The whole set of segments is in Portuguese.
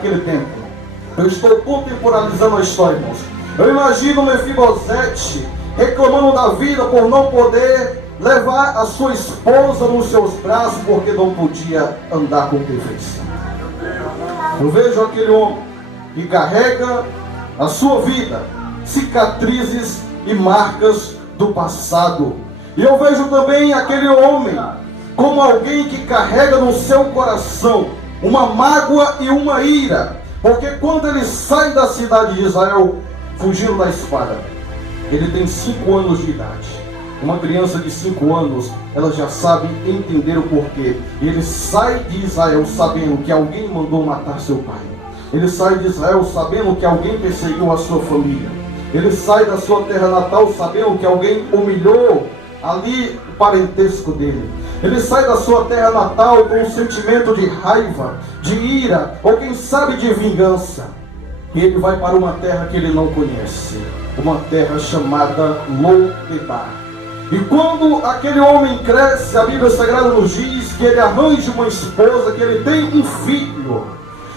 naquele tempo. Eu estou contemporaneizando a história, irmãos. Eu imagino Mefibosete reclamando da vida por não poder levar a sua esposa nos seus braços, porque não podia andar com perfeição. Eu vejo aquele homem que carrega a sua vida, cicatrizes e marcas do passado. E eu vejo também aquele homem como alguém que carrega no seu coração uma mágoa e uma ira, porque quando ele sai da cidade de Israel fugindo da espada, ele tem 5 anos de idade. Uma criança de 5 anos, ela já sabe entender o porquê. Ele sai de Israel sabendo que alguém mandou matar seu pai. Ele sai de Israel sabendo que alguém perseguiu a sua família. Ele sai da sua terra natal sabendo que alguém humilhou ali o parentesco dele. Ele sai da sua terra natal com um sentimento de raiva, de ira, ou quem sabe de vingança. E ele vai para uma terra que ele não conhece, uma terra chamada Lodebar. E quando aquele homem cresce, a Bíblia Sagrada nos diz que ele arranja uma esposa, que ele tem um filho.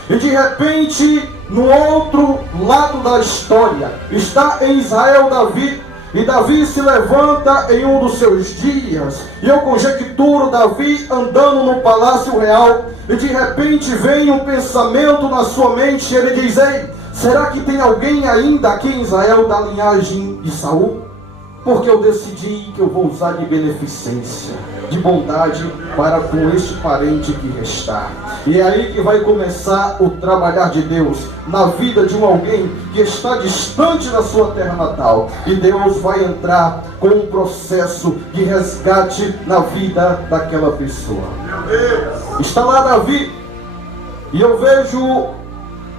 E de repente, no outro lado da história, está em Israel Davi. E Davi se levanta em um dos seus dias. E eu conjecturo Davi andando no palácio real. E de repente vem um pensamento na sua mente. Ele diz: ei, será que tem alguém ainda aqui em Israel da linhagem de Saul? Porque eu decidi que eu vou usar de beneficência, de bondade para com este parente que restar. E é aí que vai começar o trabalhar de Deus na vida de alguém que está distante da sua terra natal. E Deus vai entrar com um processo de resgate na vida daquela pessoa. Está lá Davi, e eu vejo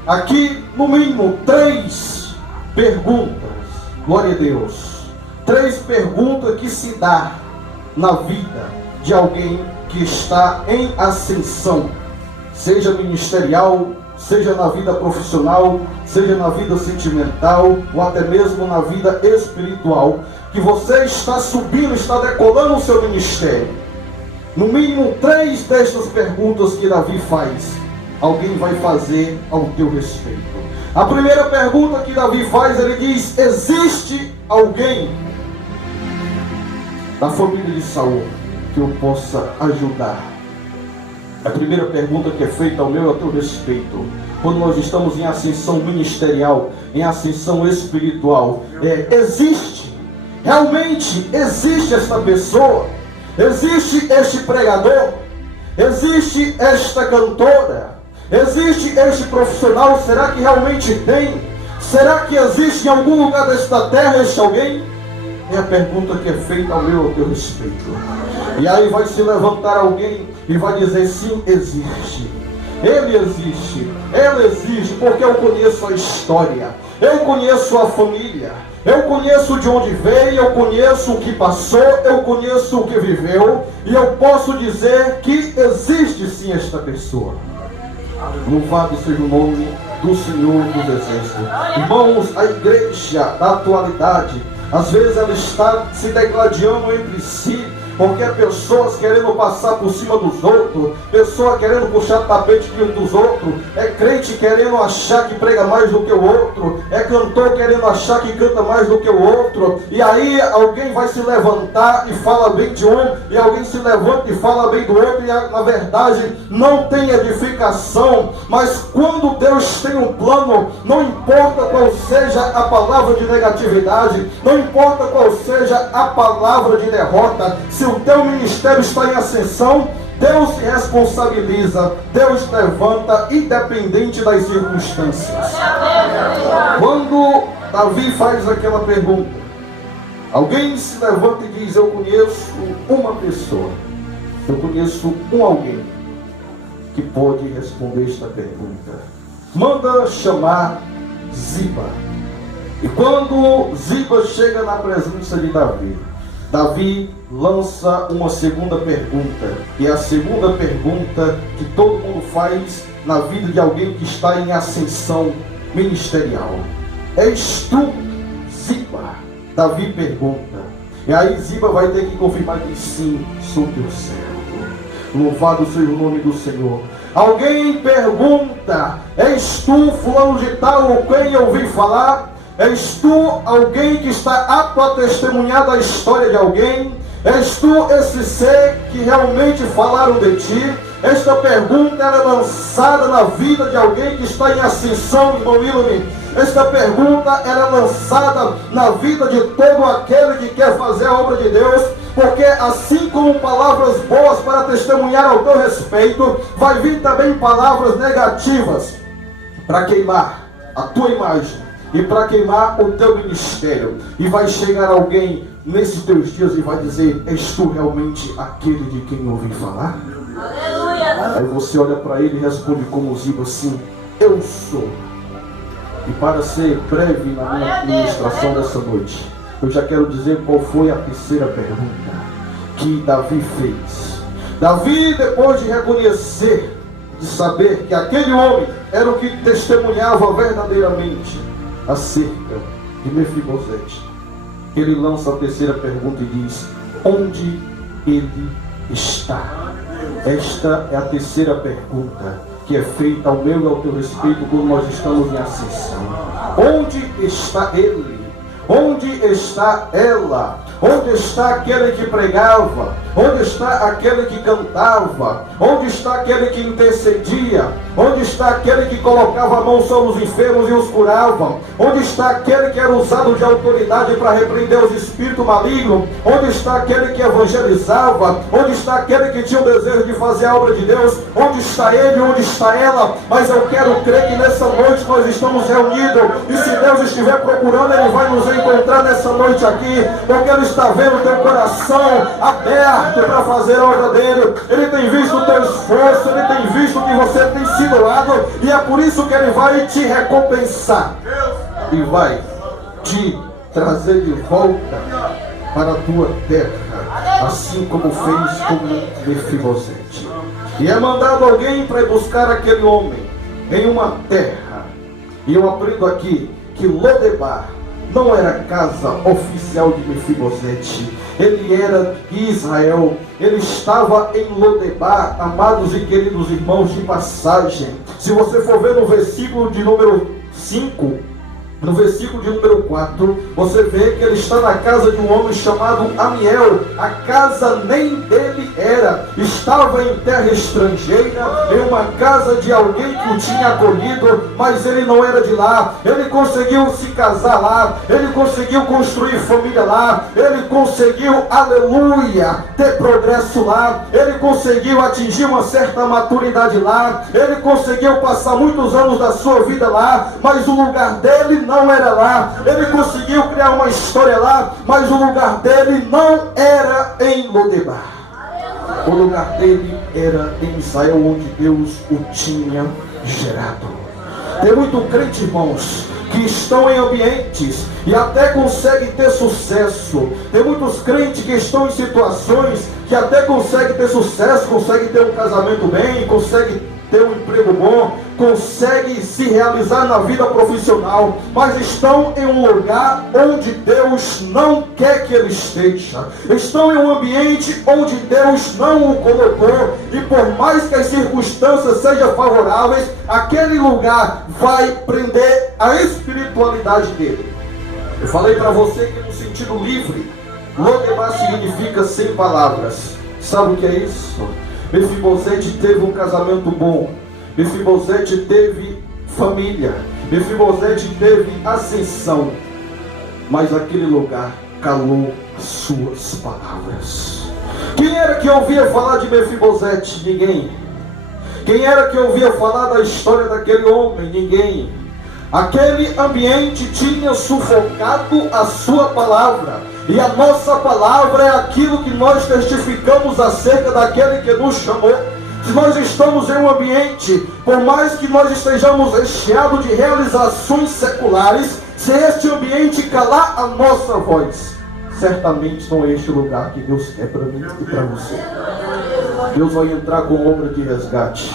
aqui no mínimo 3 perguntas. Glória a Deus. 3 perguntas que se dá na vida de alguém que está em ascensão, seja ministerial, seja na vida profissional, seja na vida sentimental, ou até mesmo na vida espiritual, que você está subindo, está decolando o seu ministério. No mínimo 3 destas perguntas que Davi faz, alguém vai fazer ao teu respeito. A primeira pergunta que Davi faz, ele diz: existe alguém da família de Saul que eu possa ajudar? A primeira pergunta que é feita ao meu e ao teu respeito, quando nós estamos em ascensão ministerial, em ascensão espiritual, existe, realmente existe esta pessoa? Existe este pregador? Existe esta cantora? Existe este profissional? Será que realmente tem? Será que existe em algum lugar desta terra este alguém? É a pergunta que é feita ao meu e ao teu respeito. E aí vai se levantar alguém e vai dizer: sim, existe. Ele existe. Ela existe, porque eu conheço a história. Eu conheço a família. Eu conheço de onde veio. Eu conheço o que passou. Eu conheço o que viveu. E eu posso dizer que existe sim esta pessoa. Louvado seja o nome do Senhor dos Exércitos. Irmãos, a igreja da atualidade, às vezes ela está se degladiando entre si, porque é pessoas querendo passar por cima dos outros, pessoa querendo puxar tapete dos outros, é crente querendo achar que prega mais do que o outro, é cantor querendo achar que canta mais do que o outro, e aí alguém vai se levantar e fala bem de um, e alguém se levanta e fala bem do outro, e na verdade não tem edificação. Mas quando Deus tem um plano, não importa qual seja a palavra de negatividade, não importa qual seja a palavra de derrota, se o teu ministério está em ascensão, Deus se responsabiliza, Deus levanta, independente das circunstâncias. Quando Davi faz aquela pergunta, alguém se levanta e diz: eu conheço uma pessoa, eu conheço alguém que pode responder esta pergunta. Manda chamar Ziba. E quando Ziba chega na presença de Davi, Davi lança uma segunda pergunta, e é a segunda pergunta que todo mundo faz na vida de alguém que está em ascensão ministerial. És tu, Ziba? Davi pergunta. E aí Ziba vai ter que confirmar que sim, sou teu servo. Louvado seja o nome do Senhor. Alguém pergunta: és tu fulano de tal ou quem eu ouvi falar? És tu alguém que está apto a testemunhar da história de alguém? És tu esse ser que realmente falaram de ti? Esta pergunta era lançada na vida de alguém que está em ascensão, irmão Ilme. Esta pergunta era lançada na vida de todo aquele que quer fazer a obra de Deus, porque assim como palavras boas para testemunhar ao teu respeito, vai vir também palavras negativas para queimar a tua imagem e para queimar o teu ministério. E vai chegar alguém nesses teus dias e vai dizer: és tu realmente aquele de quem eu ouvi falar? Aleluia. Aí você olha para ele e responde como Ziba assim: eu sou. E para ser breve na minha ministração dessa noite, eu já quero dizer qual foi a terceira pergunta que Davi fez. Davi, depois de reconhecer, de saber que aquele homem era o que testemunhava verdadeiramente acerca de Mefibosete, ele lança a terceira pergunta e diz: onde ele está? Esta é a terceira pergunta que é feita ao meu e ao teu respeito quando nós estamos em ascensão. Onde está ele? Onde está ela? Onde está aquele que pregava? Onde está aquele que cantava? Onde está aquele que intercedia? Onde está aquele que colocava a mão sobre os enfermos e os curava? Onde está aquele que era usado de autoridade para repreender os espíritos malignos? Onde está aquele que evangelizava? Onde está aquele que tinha o desejo de fazer a obra de Deus? Onde está ele? Onde está ela? Mas eu quero crer que nessa noite nós estamos reunidos, e se Deus estiver procurando, Ele vai nos encontrar nessa noite aqui, porque Ele está vendo o teu coração aberto para fazer a obra dele. Ele tem visto o teu esforço, Ele tem visto que você tem sido doado, e é por isso que Ele vai te recompensar e vai te trazer de volta para a tua terra, assim como fez com Mefibosete. E é mandado alguém para ir buscar aquele homem em uma terra. E eu aprendo aqui que Lodebar não era a casa oficial de Mefibosete. Ele era de Israel. Ele estava em Lodebar, amados e queridos irmãos, de passagem. Se você for ver no versículo de número 5, no versículo de número 4, você vê que ele está na casa de um homem chamado Amiel. A casa nem dele era, estava em terra estrangeira, em uma casa de alguém que o tinha acolhido, mas ele não era de lá. Ele conseguiu se casar lá, ele conseguiu construir família lá, ele conseguiu, aleluia, ter progresso lá, ele conseguiu atingir uma certa maturidade lá, ele conseguiu passar muitos anos da sua vida lá, mas o lugar dele não era lá. Ele conseguiu criar uma história lá, mas o lugar dele não era em Lodebar. O lugar dele era em Israel, onde Deus o tinha gerado. Tem muito crente, irmãos, que estão em ambientes e até conseguem ter sucesso. Tem muitos crentes que estão em situações que até conseguem ter sucesso, conseguem ter um casamento bem, conseguem ter um emprego bom, conseguem se realizar na vida profissional, mas estão em um lugar onde Deus não quer que ele esteja. Estão em um ambiente onde Deus não o colocou, e por mais que as circunstâncias sejam favoráveis, aquele lugar vai prender a espiritualidade dele. Eu falei para você que no sentido livre, Lodebar significa sem palavras. Sabe o que é isso? Mefibosete teve um casamento bom, Mefibosete teve família, Mefibosete teve ascensão, mas aquele lugar calou as suas palavras. Quem era que ouvia falar de Mefibosete? Ninguém. Quem era que ouvia falar da história daquele homem? Ninguém. Aquele ambiente tinha sufocado a sua palavra. E a nossa palavra é aquilo que nós testificamos acerca daquele que nos chamou. Se nós estamos em um ambiente, por mais que nós estejamos recheados de realizações seculares, se este ambiente calar a nossa voz, certamente não é este lugar que Deus quer para mim e para você. Deus vai entrar com obra de resgate.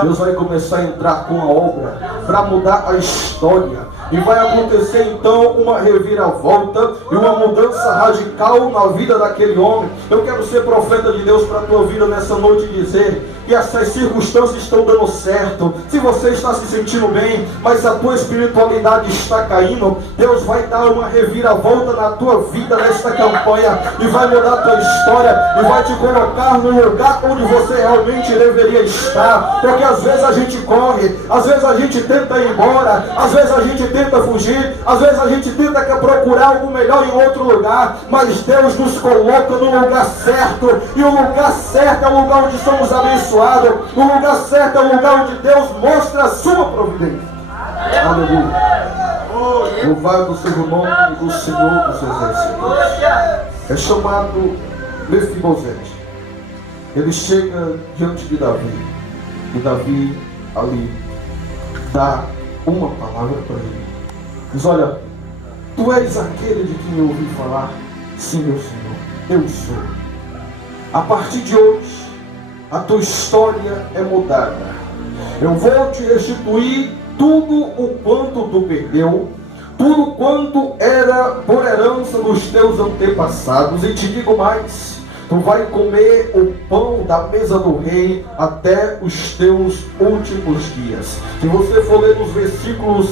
Deus vai começar a entrar com a obra para mudar a história. E vai acontecer então uma reviravolta e uma mudança radical na vida daquele homem. Eu quero ser profeta de Deus para a tua vida nessa noite e dizer que essas circunstâncias estão dando certo. Se você está se sentindo bem, mas a tua espiritualidade está caindo, Deus vai dar uma reviravolta na tua vida nesta campanha e vai mudar a tua história e vai te colocar no lugar onde você realmente deveria estar. Porque às vezes a gente corre, às vezes a gente tenta ir embora, às vezes a gente tenta fugir, às vezes a gente tenta procurar algo melhor em outro lugar, mas Deus nos coloca no lugar certo, e o lugar certo é o lugar onde somos abençoados. O lugar certo é o lugar onde Deus mostra a sua providência. Aleluia. Louvado seja o nome do Senhor dos Exércitos. É chamado Mefibosete. Ele chega diante de Davi. E Davi ali dá uma palavra para ele. Diz: olha, tu és aquele de quem eu ouvi falar? Sim, meu Senhor, eu sou. A partir de hoje, a tua história é mudada. Eu vou te restituir tudo o quanto tu perdeu, tudo quanto era por herança dos teus antepassados. E te digo mais: tu vai comer o pão da mesa do rei até os teus últimos dias. Se você for ler os versículos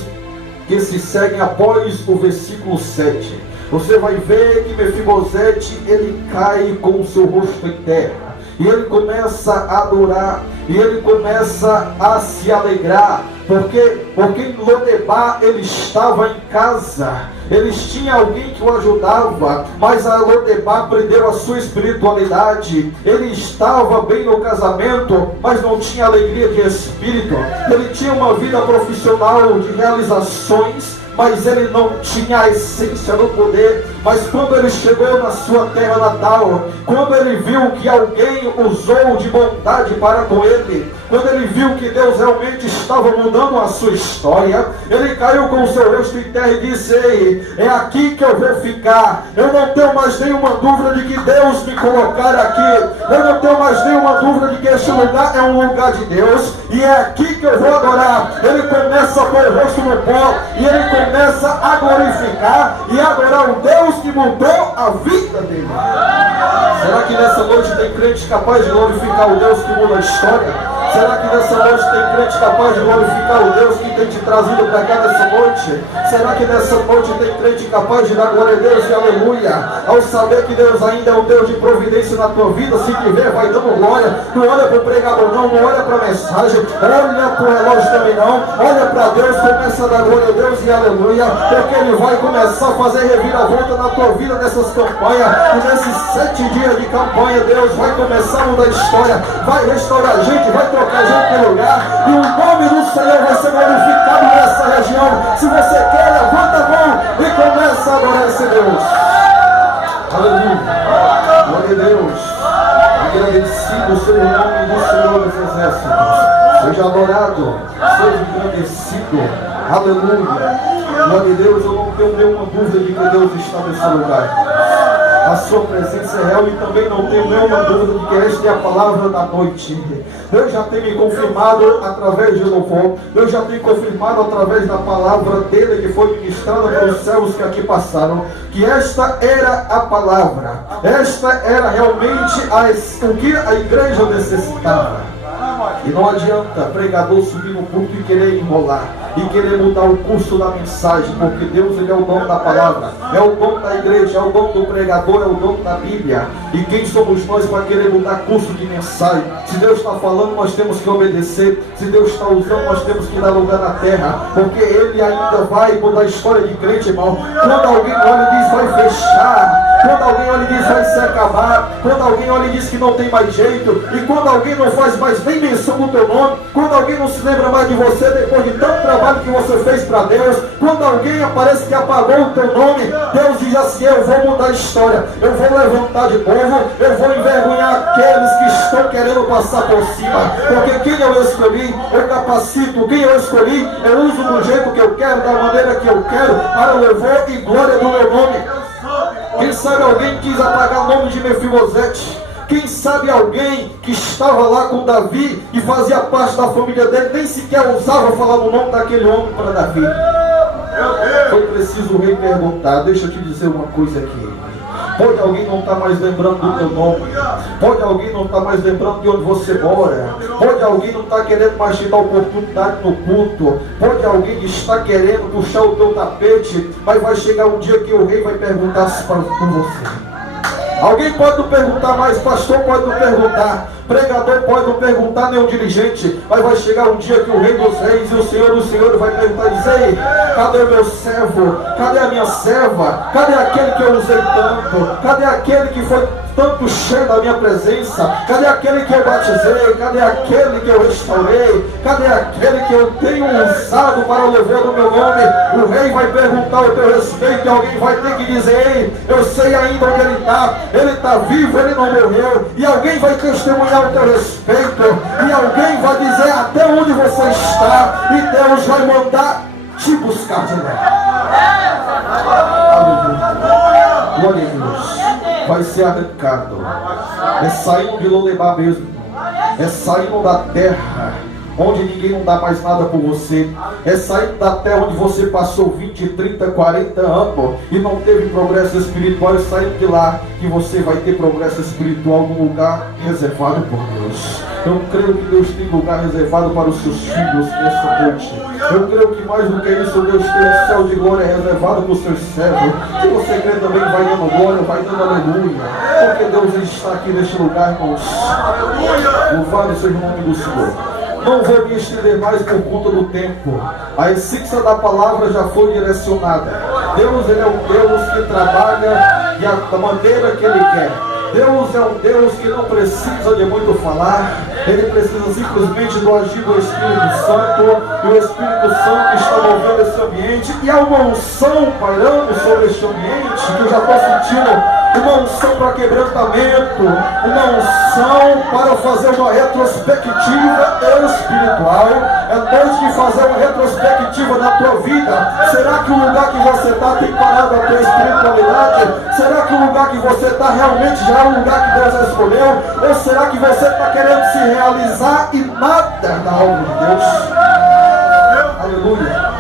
que se seguem após o versículo 7, você vai ver que Mefibosete, ele cai com o seu rosto em terra. E ele começa a adorar, e ele começa a se alegrar, porque em Lodebar ele estava em casa, eles tinham alguém que o ajudava, mas a Lodebar perdeu a sua espiritualidade. Ele estava bem no casamento, mas não tinha alegria de espírito. Ele tinha uma vida profissional de realizações, mas ele não tinha a essência do poder. Mas quando ele chegou na sua terra natal, quando ele viu que alguém usou de bondade para com ele, quando ele viu que Deus realmente estava mudando a sua história, ele caiu com o seu rosto em terra e disse: ei, é aqui que eu vou ficar. Eu não tenho mais nenhuma dúvida de que Deus me colocar aqui. Eu não tenho mais nenhuma dúvida de que este lugar é um lugar de Deus, e é aqui que eu vou adorar. Ele começa a pôr o rosto no pó, e ele começa a glorificar e adorar o Deus que mudou a vida dele. Será que nessa noite tem crente capaz de glorificar o Deus que muda a história? Será que nessa noite tem crente capaz de glorificar o Deus que tem te trazido para cá nessa noite? Será que nessa noite tem crente capaz de dar glória a Deus e aleluia? Ao saber que Deus ainda é um Deus de providência na tua vida, se tiver, vai dando glória. Não olha para o pregador não olha para a mensagem, olha para o relógio também não. Olha para Deus, começa a dar glória a Deus e aleluia, porque Ele vai começar a fazer reviravolta na tua vida nessas campanhas. E nesses 7 dias de campanha, Deus vai começar a mudar a história, vai restaurar a gente, vai trocar a gente pelo lugar, e o nome do Senhor vai ser glorificado nessa região. Se você quer, levanta a mão e começa a adorar esse Deus. Aleluia, glória a Deus. Agradecido seja o nome do Senhor dos Exércitos. Seja adorado, seja agradecido. Aleluia, glória a Deus. Eu não tenho nenhuma dúvida de que Deus está nesse lugar. A sua presença é real, e também não tenho nenhuma dúvida de que esta é a palavra da noite. Deus já tem me confirmado através de louvor, Deus já tem confirmado através da palavra dele que foi ministrada pelos céus que aqui passaram, que esta era a palavra, esta era realmente o que a igreja necessitava. E não adianta pregador subir no púlpito e querer enrolar, e querer mudar o curso da mensagem, porque Deus, Ele é o dono da palavra, é o dono da igreja, é o dono do pregador, é o dono da Bíblia. E quem somos nós para querer mudar curso de mensagem? Se Deus está falando, nós temos que obedecer. Se Deus está usando, nós temos que dar lugar na terra, porque Ele ainda vai mudar a história de crente, irmão. Quando alguém olha e diz vai fechar, quando alguém olha e diz vai se acabar, quando alguém olha e diz que não tem mais jeito, e quando alguém não faz mais nem menção do teu nome, quando alguém não se lembra mais de você depois de tanto trabalho que você fez para Deus, quando alguém aparece que apagou o teu nome, Deus diz assim: eu vou mudar a história, eu vou levantar de povo, eu vou envergonhar aqueles que estão querendo passar por cima, porque quem eu escolhi, eu capacito, quem eu escolhi, eu uso do jeito que eu quero, da maneira que eu quero, para o louvor e glória do meu nome. Quem sabe alguém quis apagar o nome de Mefibosete? Quem sabe alguém que estava lá com Davi e fazia parte da família dele, nem sequer ousava falar o nome daquele homem para Davi. Foi preciso o rei perguntar. Deixa eu te dizer uma coisa aqui. Pode alguém não estar mais lembrando do teu nome. Pode alguém não estar mais lembrando de onde você mora. Pode alguém não estar querendo mais te dar oportunidade no culto. Pode alguém estar querendo puxar o teu tapete. Mas vai chegar um dia que o rei vai perguntar por você. Alguém pode não perguntar mais, pastor pode não perguntar, pregador pode não perguntar, nem o dirigente, mas vai chegar um dia que o rei dos reis e o senhor dos senhores vai perguntar e dizer: ei, cadê o meu servo? Cadê a minha serva? Cadê aquele que eu usei tanto? Cadê aquele que foi tanto cheio da minha presença? Cadê aquele que eu batizei? Cadê aquele que eu restaurei? Cadê aquele que eu tenho usado para o louvor do meu nome? O rei vai perguntar ao teu respeito e alguém vai ter que dizer: ei, eu sei ainda onde ele está vivo, ele não morreu. E alguém vai testemunhar o teu respeito, e alguém vai dizer até onde você está, e Deus vai mandar te buscar de lá. Aleluia. Glória a Deus. Vai ser arrancado. É saindo de Lodebar mesmo. É saindo da terra onde ninguém não dá mais nada por você. É saindo da terra onde você passou 20, 30, 40 anos e não teve progresso espiritual. É saindo de lá que você vai ter progresso espiritual num lugar reservado por Deus. Eu creio que Deus tem lugar reservado para os seus filhos nesta noite. Eu creio que mais do que isso, Deus tem um céu de glória reservado para os seus servos. Se você crê também, vai dando glória, vai dando aleluia. Porque Deus está aqui neste lugar, irmãos. Louvado seja o nome do Senhor. Não vou me estender mais por conta do tempo. A essência da palavra já foi direcionada. Deus, Ele é um Deus que trabalha da maneira que Ele quer. Deus é um Deus que não precisa de muito falar. Ele precisa simplesmente do agir do Espírito Santo. E o Espírito Santo está movendo esse ambiente. E há uma unção pairando sobre este ambiente que eu já estou sentindo. Uma unção para quebrantamento, uma unção para fazer uma retrospectiva espiritual. É noite de fazer uma retrospectiva na tua vida. Será que o lugar que você está tem parado a tua espiritualidade? Será que o lugar que você está realmente já é o lugar que Deus escolheu? Ou será que você está querendo se realizar e nada da obra de Deus? Aleluia.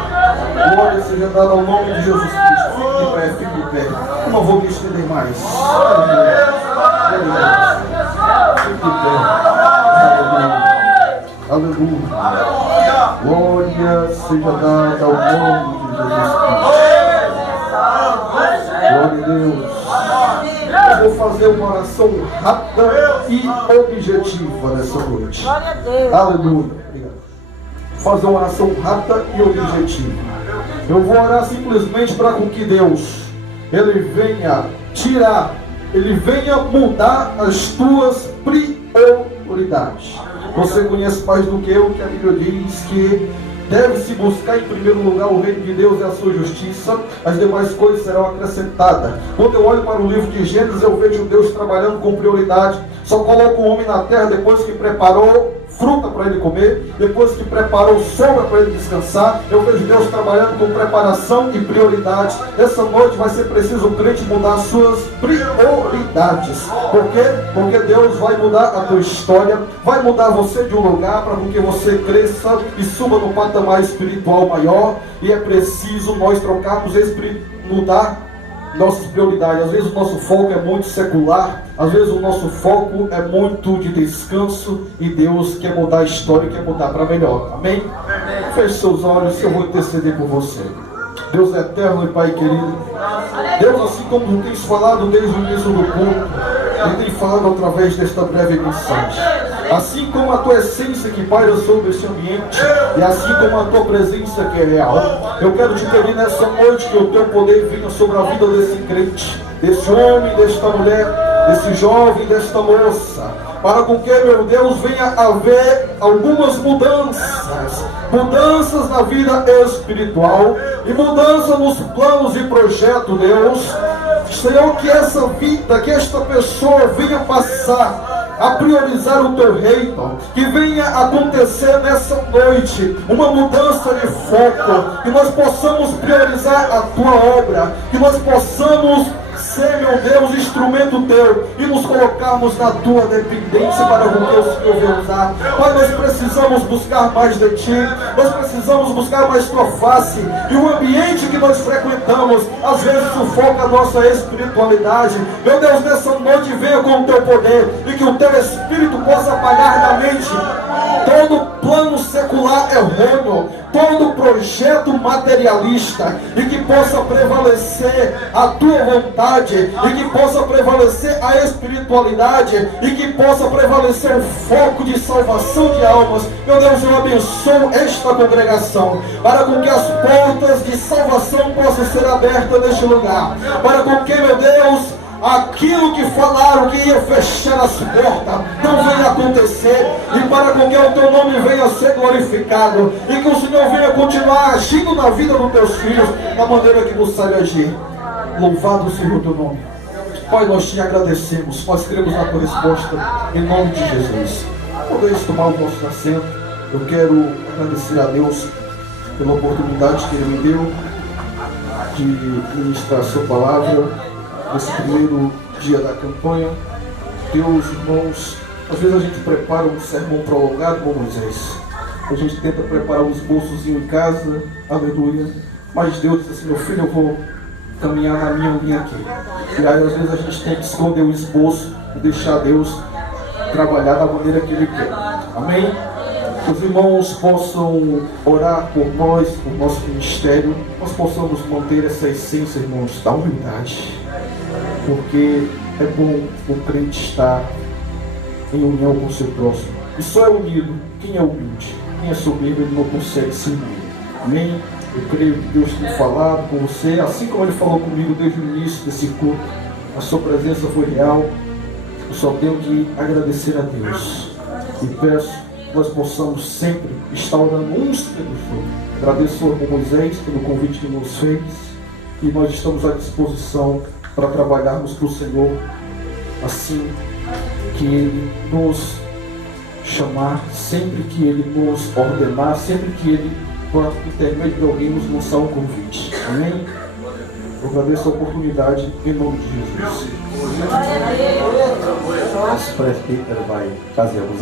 Glória seja dada ao nome de Jesus Cristo. Fique de pé, fique de pé. Eu não vou me estender mais. Aleluia. Fique de pé. Aleluia. Glória seja dada ao nome de Jesus Cristo. Glória a Deus. Eu vou fazer uma oração rápida e objetiva nessa noite. Aleluia. Obrigado. Fazer uma oração rápida e objetiva. Eu vou orar simplesmente para com que Deus, Ele venha tirar, Ele venha mudar as tuas prioridades. Você conhece mais do que eu que a Bíblia diz que deve-se buscar em primeiro lugar o reino de Deus e a sua justiça, as demais coisas serão acrescentadas. Quando eu olho para o livro de Gênesis, eu vejo Deus trabalhando com prioridade. Só coloca o homem na terra depois que preparou fruta para ele comer, depois que preparou sombra para ele descansar. Eu vejo Deus trabalhando com preparação e prioridade. Essa noite vai ser preciso o crente mudar as suas prioridades. Por quê? Porque Deus vai mudar a tua história, vai mudar você de um lugar para que você cresça e suba no patamar espiritual maior. E é preciso nós trocarmos, mudar nossas prioridades. Às vezes o nosso foco é muito secular, às vezes o nosso foco é muito de descanso, e Deus quer mudar a história, quer mudar para melhor. Amém? Feche seus olhos que eu vou interceder por você. Deus é eterno e Pai querido, Deus, assim como tu tens falado desde o início do culto, Ele tem falado através desta breve mensagem. Assim como a tua essência que paira sobre esse ambiente, e assim como a tua presença que é real, eu quero te pedir nessa noite que o teu poder venha sobre a vida desse crente, desse homem, desta mulher, desse jovem, desta moça, para com que, meu Deus, venha haver algumas mudanças na vida espiritual e mudança nos planos e projetos, Deus. Senhor, que essa vida, que esta pessoa venha passar a priorizar o teu reino, que venha acontecer nessa noite uma mudança de foco, que nós possamos priorizar a tua obra, que nós possamos ser, meu Deus, instrumento teu e nos colocarmos na tua dependência para o que o Senhor veio usar. Pai, nós precisamos buscar mais de ti, nós precisamos buscar mais tua face, e o ambiente que nós frequentamos às vezes sufoca a nossa espiritualidade. Meu Deus, nessa noite venha com o teu poder e que o teu Espírito possa apagar da mente todo plano secular errôneo, todo projeto materialista, e que possa prevalecer a tua vontade, e que possa prevalecer a espiritualidade, e que possa prevalecer o foco de salvação de almas. Meu Deus, eu abençoo esta congregação, para com que as portas de salvação possam ser abertas neste lugar, para com que, meu Deus, aquilo que falaram que ia fechar as portas não venha acontecer, e para com que o teu nome venha ser glorificado, e que o Senhor venha continuar agindo na vida dos teus filhos da maneira que você sabe agir. Louvado seja o teu nome. Pai, nós te agradecemos, nós queremos a tua resposta em nome de Jesus. Podemos tomar o nosso assento. Eu quero agradecer a Deus pela oportunidade que Ele me deu de ministrar a sua palavra nesse primeiro dia da campanha. Deus, irmãos, às vezes a gente prepara um sermão prolongado como Moisés. A gente tenta preparar um esboçozinho em casa, aleluia. Mas Deus disse assim: meu filho, eu vou caminhar na minha linha aqui. E aí às vezes a gente tem que esconder o esboço e deixar Deus trabalhar da maneira que Ele quer. Amém? Que os irmãos possam orar por nós, por nosso ministério, nós possamos manter essa essência, irmãos, da humildade. Porque é bom o crente estar em união com o seu próximo. E só é unido quem é humilde. Quem é soberbo, ele não consegue se unir. Amém? Eu creio que Deus tem falado com você, assim como Ele falou comigo desde o início desse culto. A sua presença foi real. Eu só tenho que agradecer a Deus. E peço que nós possamos sempre estar orando uns pelos outros. Agradeço ao Moisés pelo convite que nos fez. E nós estamos à disposição para trabalharmos para o Senhor, assim que Ele nos chamar, sempre que Ele nos ordenar, sempre que Ele, por intermédio de alguém, nos lançar um convite. Amém? Eu agradeço a oportunidade em nome de Jesus. Nosso presbítero vai fazer